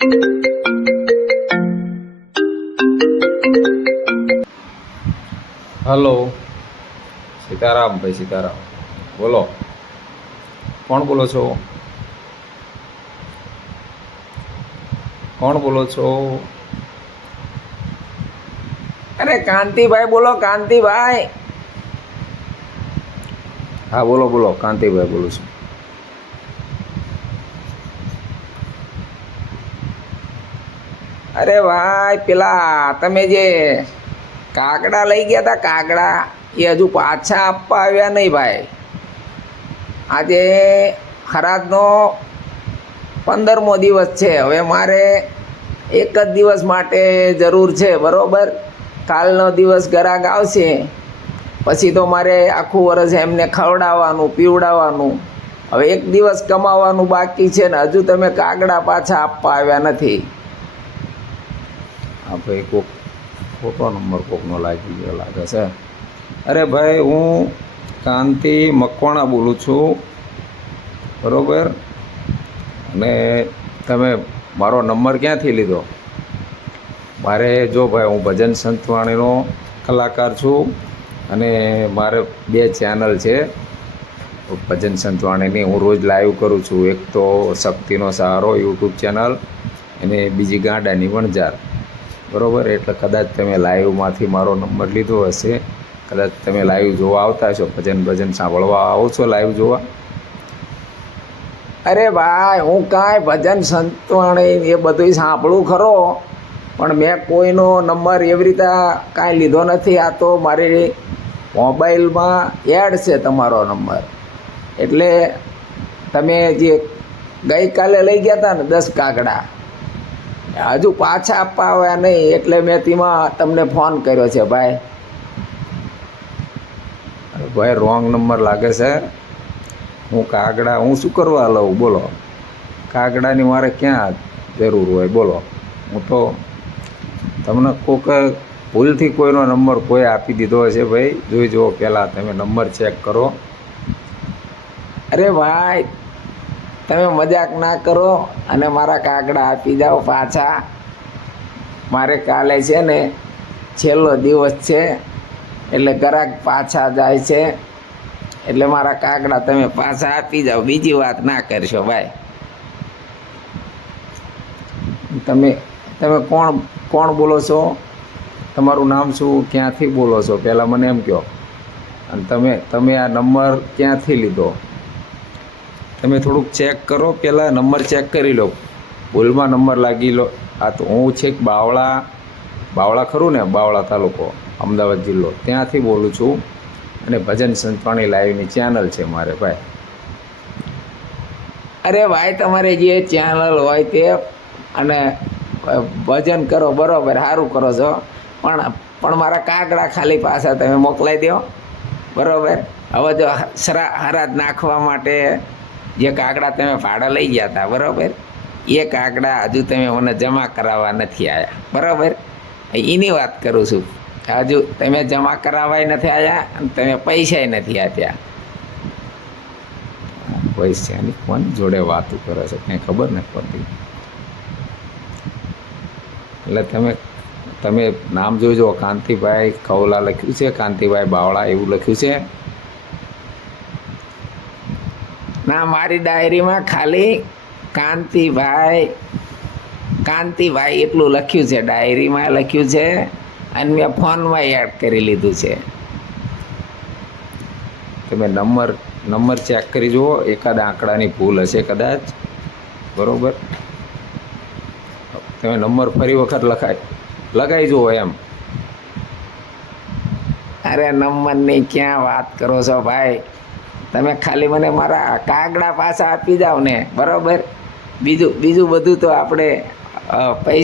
Hello, Sitaram ભાઈ, સીતારામ. બોલો, કોણ બોલો છો? કોણ બોલો છો? અરે કાંતિભાઈ બોલો, કાંતિભાઈ. હા, બોલો બોલો, કાંતિભાઈ બોલું છું. અરે ભાઈ, પેલા તમે જે કાગડા લઈ ગયા હતા, કાગડા એ હજુ પાછા આપવા આવ્યા નહીં ભાઈ. આજે ખરાદનો 15મો દિવસ છે. હવે મારે એક જ દિવસ માટે જરૂર છે, બરોબર? કાલનો દિવસ ગ્રાહક આવશે પછી તો મારે આખું વર્ષ એમને ખવડાવવાનું, પીવડાવવાનું. હવે એક દિવસ કમાવાનું બાકી છે ને હજુ તમે કાગડા પાછા આપવા આવ્યા નથી. હા ભાઈ, કોક ખોટો નંબર કોકનો લાગી ગયો લાગે છે. અરે ભાઈ, હું કાંતિ મકવાણા બોલું છું, બરાબર? અને તમે મારો નંબર ક્યાંથી લીધો? મારે જો ભાઈ, હું ભજન સંતવાણીનો કલાકાર છું અને મારે 2 ચેનલ છે ભજન સંતવાણીની. હું રોજ લાઈવ કરું છું. એક તો શક્તિનો સહારો યુટ્યુબ ચેનલ અને બીજી ગાંડાની વણઝાર, બરાબર? એટલે કદાચ તમે લાઈવમાંથી મારો નંબર લીધો હશે. કદાચ તમે લાઈવ જોવા આવતા હશો, ભજન સાંભળવા આવો છો લાઈવ જોવા? અરે ભાઈ, હું કાંઈ ભજન સંતવાણી એ બધું સાંભળું ખરો, પણ મેં કોઈનો નંબર એવી રીતે કાંઈ લીધો નથી. આ તો મારી મોબાઈલમાં એડ છે તમારો નંબર. એટલે તમે જે ગઈકાલે લઈ ગયા હતા ને 10 કાગડા, હજુ પાછા આપવા આવ્યા નહીં, એટલે મેં તેમાં તમને ફોન કર્યો છે ભાઈ. ભાઈ, રોંગ નંબર લાગે છે. હું કાગડા હું શું કરવા લઉં બોલો? કાગડાની મારે ક્યાં જરૂર હોય બોલો? હું તો તમને કોઈક ભૂલથી કોઈનો નંબર કોઈ આપી દીધો હશે ભાઈ. જોઈ જુઓ, પહેલાં તમે નંબર ચેક કરો. અરે ભાઈ, તમે મજાક ના કરો અને મારા કાગડા આપી જાઓ પાછા. મારે કાલે છે ને છેલ્લો દિવસ છે, એટલે ગ્રાહક પાછા જાય છે. એટલે મારા કાગડા તમે પાછા આપી જાઓ, બીજી વાત ના કરશો ભાઈ. તમે તમે કોણ બોલો છો? તમારું નામ શું? ક્યાંથી બોલો છો? પહેલાં મને એમ કહો. અને તમે આ નંબર ક્યાંથી લીધો? તમે થોડુંક ચેક કરો, પહેલાં નંબર ચેક કરી લો. ભૂલમાં નંબર લાગી લો. આ તો હું છેક બાવળા ખરું ને, બાવળા તાલુકો, અમદાવાદ જિલ્લો, ત્યાંથી બોલું છું. અને ભજન સંતવાણી લાઈવની ચેનલ છે મારે ભાઈ. અરે ભાઈ, તમારે જે ચેનલ હોય તે અને ભજન કરો, બરાબર, સારું કરો છો. પણ મારા કાગડા ખાલી પાછા તમે મોકલાવી દો, બરાબર? હવે જો હરાજ નાખવા માટે જે કાગડા તમે ભાડા લઈ ગયા હતા, બરાબર, એ કાગડા હજુ તમે મને જમા કરાવવા નથી આવ્યા, બરાબર? એની વાત કરું છું. હજુ તમે જમા કરાવવાય નથી આવ્યા અને તમે પૈસાય નથી આપ્યા. પૈસાની કોણ જોડે વાતું કરે છે, કંઈ ખબર નથી પડતી. એટલે તમે નામ જોઈજો, કાંતિભાઈ ખવલા લખ્યું છે, કાંતિભાઈ બાવળા એવું લખ્યું છે. ના, મારી ડાયરીમાં ખાલી કાંતિભાઈ એટલું લખ્યું છે, ડાયરીમાં લખ્યું છે અને મેં ફોનમાં એડ કરી લીધું છે. તમે નંબર ચેક કરી જુઓ, એકાદ આંકડાની ભૂલ હશે કદાચ, બરાબર? તમે નંબર ફરી વખત લગાવી જુઓ એમ. અરે નંબરની ક્યાં વાત કરો છો ભાઈ? તમે ખાલી મને મારા કાગડા પાછા આપી જાઓ ને, બરાબર? બીજું બધું તો આપણે પૈસા